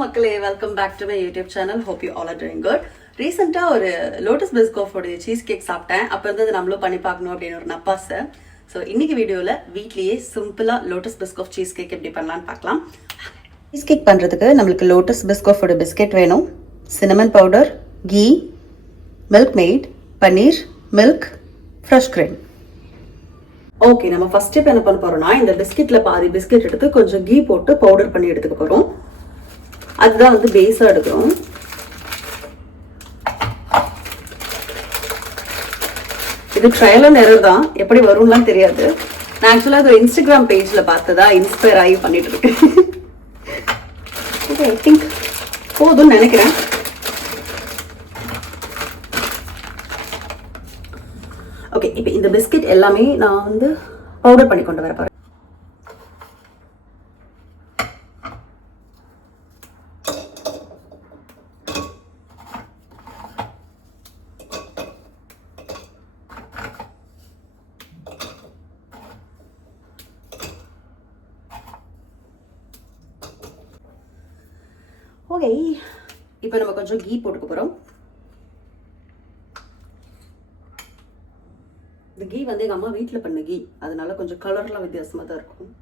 மக்களே, welcome back to my YouTube channel. Hope you all are doing good. ரீசெண்டாக ஒரு லோட்டஸ் பிஸ்கோஃபோடைய சீஸ் கேக் சாப்பிட்டேன். அப்போ இருந்தது நம்மளும் பண்ணி பார்க்கணும் அப்படின்னு ஒரு நப்பாசை. ஸோ இன்னைக்கு வீடியோவில் வீட்லேயே சிம்பிளாக லோட்டஸ் பிஸ்கோஃப் சீஸ் கேக் எப்படி பண்ணலான்னு பார்க்கலாம். சீஸ் கேக் பண்ணுறதுக்கு நம்மளுக்கு லோட்டஸ் பிஸ்கோஃபோட பிஸ்கெட் வேணும், cinnamon powder, ghee, Milkmaid, paneer, milk, fresh cream. Okay, நம்ம ஃபர்ஸ்ட் ஸ்டெப் என்ன பண்ண போறோம்னா, இந்த பிஸ்கெட்டில் பாதி பிஸ்கெட் எடுத்து கொஞ்சம் கீ போட்டு பவுடர் பண்ணி எடுத்துக்க போகிறோம். அதுதான் வந்து பேஸாக எடுக்கிறோம். இது ட்ரையல் அண்ட் எரர் தான், எப்படி வரும்லாம் தெரியாது. நான் ஆக்சுவலாக அது இன்ஸ்டாகிராம் பேஜில் பார்த்ததா இன்ஸ்பயர் ஆகி பண்ணிட்டு இருக்கேன். ஓகே, ஐ திங்க் போதும்னு நினைக்கிறேன். ஓகே, இப்போ இந்த பிஸ்கெட் எல்லாமே நான் வந்து பவுடர் பண்ணி கொண்டு வர போகிறேன். ஓகே, இப்போ நம்ம கொஞ்சம் கீ போட்டுக்க போகிறோம். இந்த கீ வந்து எங்கள் அம்மா வீட்டில் பண்ண கீ, அதனால கொஞ்சம் கலர்லாம் வித்தியாசமாக தான் இருக்கும்.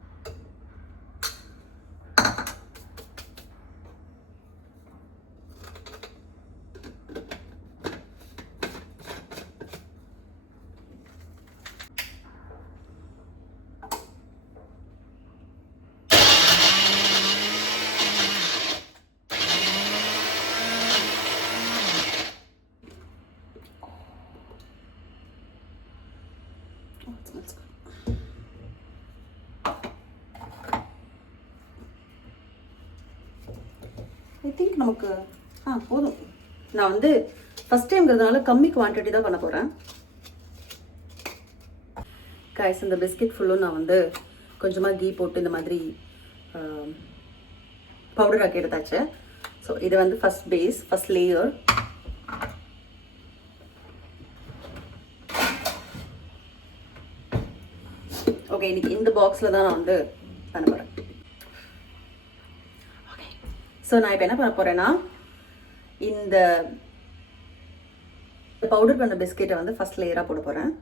ஐ திங்க் நமக்கு போதும். நான் வந்து ஃபஸ்ட் டைம்ங்கிறதுனால கம்மி குவான்டிட்டி தான் பண்ண போகிறேன். கைஸ், இந்த பிஸ்கெட் ஃபுல்லும் நான் வந்து கொஞ்சமாக கீ போட்டு இந்த மாதிரி பவுடர் ஆக்கி எடுத்தாச்சு. ஸோ இது வந்து first base, first layer. Okay, இன்னைக்கு இந்த பாக்ஸில் தான் நான் வந்து பண்ண போகிறேன். ஸோ நான் இப்போ என்ன பண்ண போகிறேன்னா, இந்த பவுடர் பண்ண பிஸ்கெட்டை வந்து ஃபஸ்ட் லேயராக போட போகிறேன்.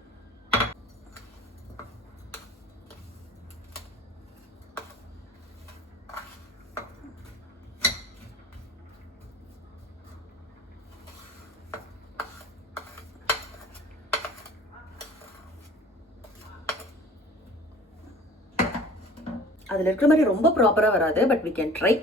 அதில் இருக்கிற மாதிரி ரொம்ப ப்ராப்பராக வராது, பட் we can try.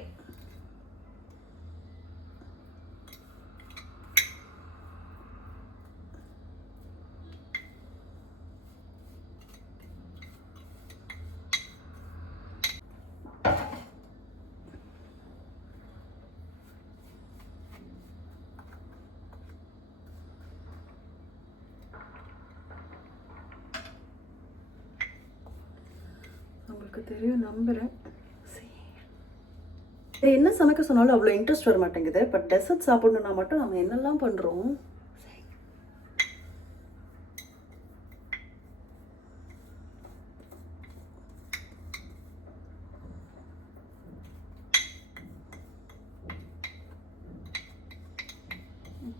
உங்களுக்கு தெரியும் நம்புகிறேன். என்ன சமைக்க சொன்னாலும் அவ்வளோ இன்ட்ரெஸ்ட் வர மாட்டேங்குது. பட் டெசர்ட் சாப்பிடணுன்னா மட்டும் நம்ம என்னெல்லாம் பண்ணுறோம்.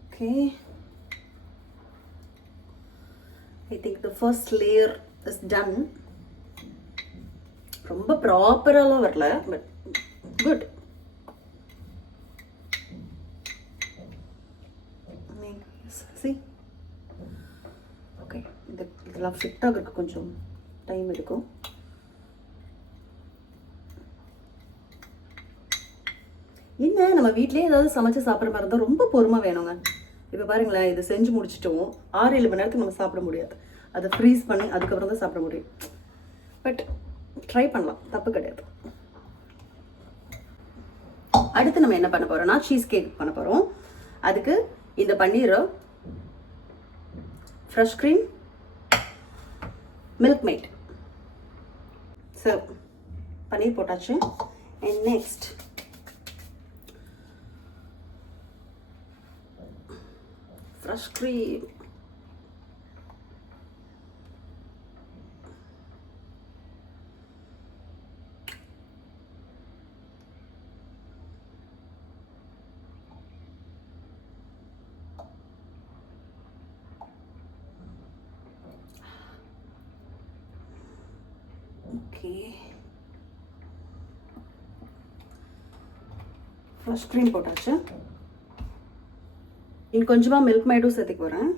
Okay, I think the first layer is done. ரொம்ப ப்ராப்பராலாம் வரல, பட் குட். ஓகே, இதெல்லாம் ஃபிட் ஆகிறதுக்கு கொஞ்சம் டைம் எடுக்கும். என்ன, நம்ம வீட்லேயே ஏதாவது சமைச்சு சாப்பிட்ற மாதிரி இருந்தால் ரொம்ப பொறுமை வேணுங்க. இப்போ பாருங்களேன், இது செஞ்சு முடிச்சிட்டோம். 6-7 மணி நேரத்துக்கு நம்ம சாப்பிட முடியாது. அதை ஃப்ரீஸ் பண்ணி அதுக்கப்புறம் தான் சாப்பிட முடியும். பட் ட்ரை பண்ணலாம், தப்பு கிடையாது. அடுத்து நம்ம என்ன பண்ண போறோம்னா, சீஸ் கேக் பண்ண போறோம். அதுக்கு இந்த paneer, fresh cream, Milkmaid. So paneer போட்டாச்சு. And next fresh cream. Okay, fresh cream போட்டாச்சு. இன்னும் கொஞ்சமாக மில்க் மைடும் சேர்த்துக்கு வரேன்.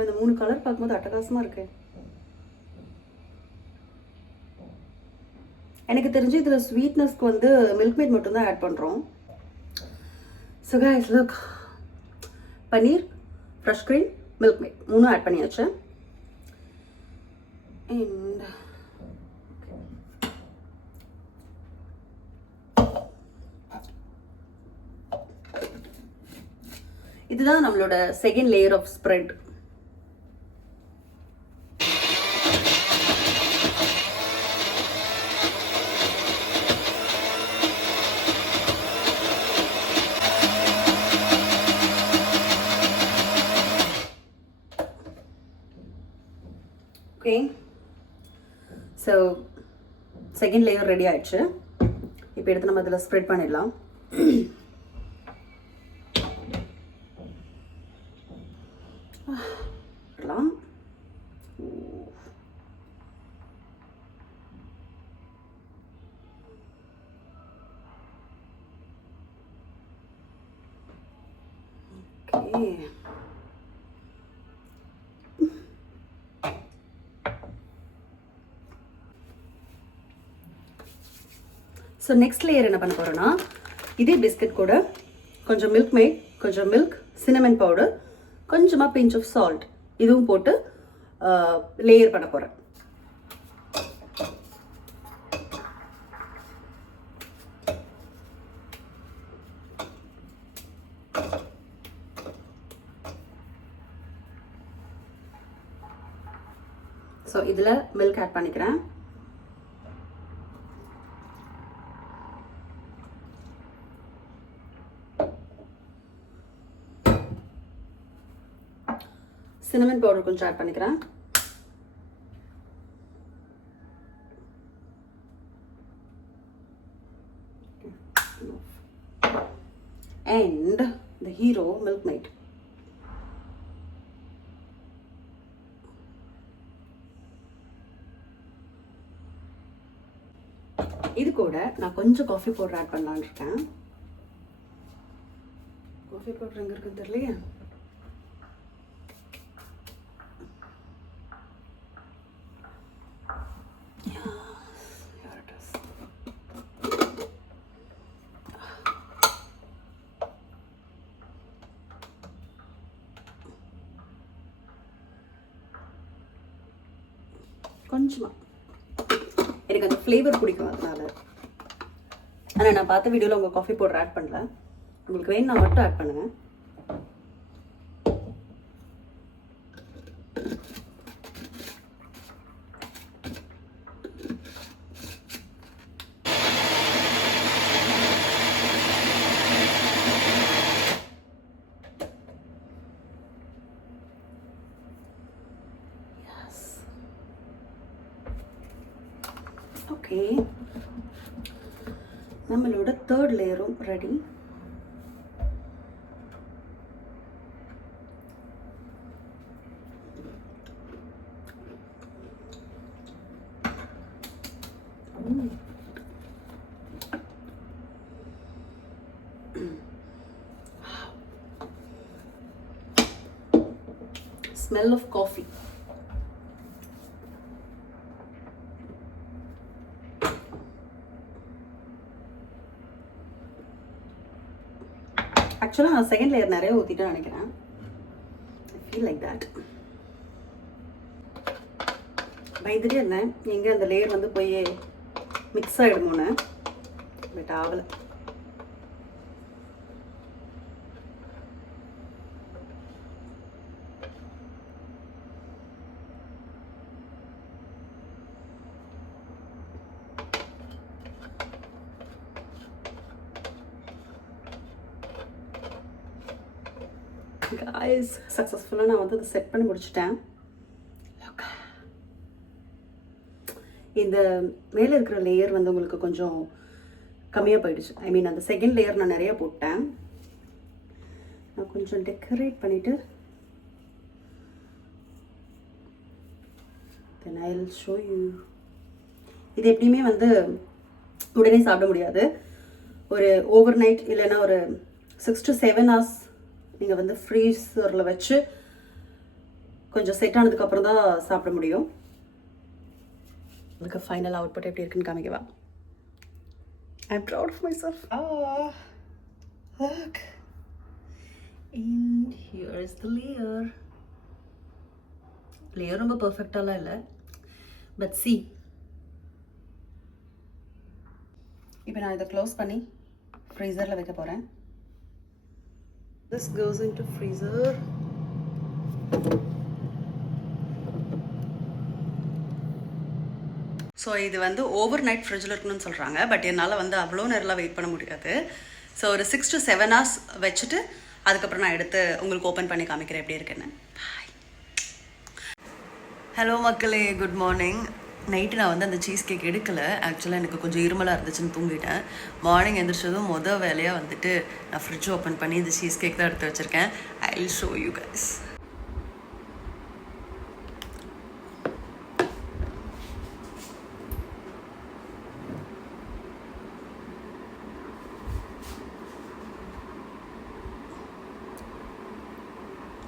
இந்த 3 கலர் பார்க்கும்போது அட்டகாசமாக இருக்கு. எனக்கு தெரிஞ்சு இதில் ஸ்வீட்னஸ்க்கு வந்து மில்க் மேட் மட்டும்தான் ஆட் பண்ணுறோம். So guys look, paneer, fresh cream, Milkmaid 3 add பண்ணியாச்சு. அண்ட் இதுதான் நம்மளோட second layer of spread. Okay, so second layer ready ஆயிடுச்சு. இப்போ எடுத்து நம்ம அதில் ஸ்ப்ரெட் பண்ணிடலாம். ஓகே, ஸோ நெக்ஸ்ட் லேயர் என்ன பண்ண போகிறோன்னா, இதே பிஸ்கட் கூட கொஞ்சம் மில்க் மேட், கொஞ்சம் மில்க், சின்னமன் பவுடர், கொஞ்சமாக பிஞ்ச் ஆஃப் சால்ட் இதுவும் போட்டு லேயர் பண்ண போகிறேன். ஸோ இதில் மில்க் ஆட் பண்ணிக்கிறேன். சின்னமன் பவுடர் கொஞ்சம் ஆட் பண்ணிக்கிறேன். And the hero milk maid. இது கூட நான் கொஞ்சம் காஃபி பவுடர் ஆட் பண்ணலான்னு இருக்கேன். காஃபி பவுடர் எங்கே இருக்குன்னு தெரியலையே. கொஞ்சமாக எனக்கு அந்த ஃப்ளேவர் பிடிக்கும் அதனால. ஆனால் நான் பார்த்த வீடியோவில் உங்கள் காஃபி பவுடர் ஆட் பண்ணல. உங்களுக்கு வேணும்னா மட்டும் ஆட் பண்ணுங்கள். ஓகே, நம்மளோட தேர்ட் லேயரும் ரெடி. Smell of coffee. ஆக்சுவலாக நான் செகண்ட் லேயர் நிறைய ஊற்றிட்டு நினைக்கிறேன். I feel like that. பயந்துட்டே இருந்தேன் எங்கே அந்த லேயர் வந்து போய் மிக்ஸ் ஆகிடுமோன்னு, பட் ஆகலை. guys, சக்ஸஸ்ஃபுல்லாக நான் வந்து அதை செட் பண்ணி முடிச்சிட்டேன். இந்த மேலே இருக்கிற லேயர் வந்து உங்களுக்கு கொஞ்சம் கம்மியாக போயிடுச்சு. ஐ மீன் அந்த செகண்ட் லேயர் நான் நிறைய போட்டேன். நான் கொஞ்சம் டெக்கரேட் பண்ணிவிட்டு then I'll show you. இது எப்படியுமே வந்து உடனே சாப்பிட முடியாது. ஒரு ஓவர் நைட் இல்லைன்னா ஒரு 6 to 7 hours நீங்கள் வந்து ஃப்ரீசரில் வச்சு கொஞ்சம் செட் ஆனதுக்கப்புறம் தான் சாப்பிட முடியும். அதுக்கு ஃபைனல் அவுட்புட் எப்படி இருக்குன்னு காமிக்கவா. I'm proud of myself. Look. And here is the layer. Layer ரொம்ப பர்ஃபெக்டாலாம் இல்லை, பட் see. இப்போ நான் இதை க்ளோஸ் பண்ணி ஃப்ரீசரில் வைக்க போகிறேன். This goes into freezer. So இது வந்து ஓவர் நைட் ஃப்ரிட்ஜில் இருக்கணும்னு சொல்கிறாங்க. பட் என்னால் வந்து அவ்வளோ நேரம்லாம் வெயிட் பண்ண முடியாது. ஸோ ஒரு 6 to 7 hours வச்சுட்டு அதுக்கப்புறம் நான் எடுத்து உங்களுக்கு ஓப்பன் பண்ணி காமிக்கிறேன் எப்படி இருக்குன்னு. பாய். ஹலோ மக்களே, குட் மார்னிங். நைட்டு நான் வந்து அந்த சீஸ் கேக் எடுக்கலை. ஆக்சுவலாக எனக்கு கொஞ்சம் இருமலாக இருந்துச்சுன்னு தூங்கிட்டேன். மார்னிங் எழுந்திரிச்சதும் மொதல் வேலையாக வந்துட்டு நான் ஃப்ரிட்ஜ் ஓப்பன் பண்ணி இந்த சீஸ் கேக் தான் எடுத்து வச்சுருக்கேன். I will show you guys.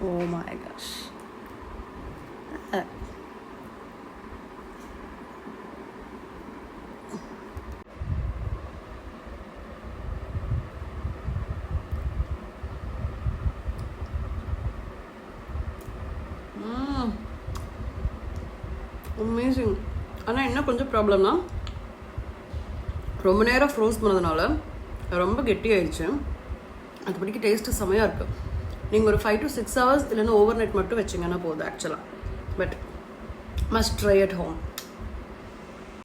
Oh my gosh. Amazing. ஆனால் என்ன கொஞ்சம் ப்ராப்ளம்னா ரொம்ப நேரம் ஃப்ரோஸ் பண்ணதுனால ரொம்ப கெட்டியாயிடுச்சு. அதுபடிக்கு டேஸ்ட்டு செமையாக இருக்குது. நீங்கள் ஒரு 5 to 6 hours இல்லைன்னா ஓவர் நைட் மட்டும் வச்சிங்கன்னா போதும் ஆக்சுவலாக. But must try at home.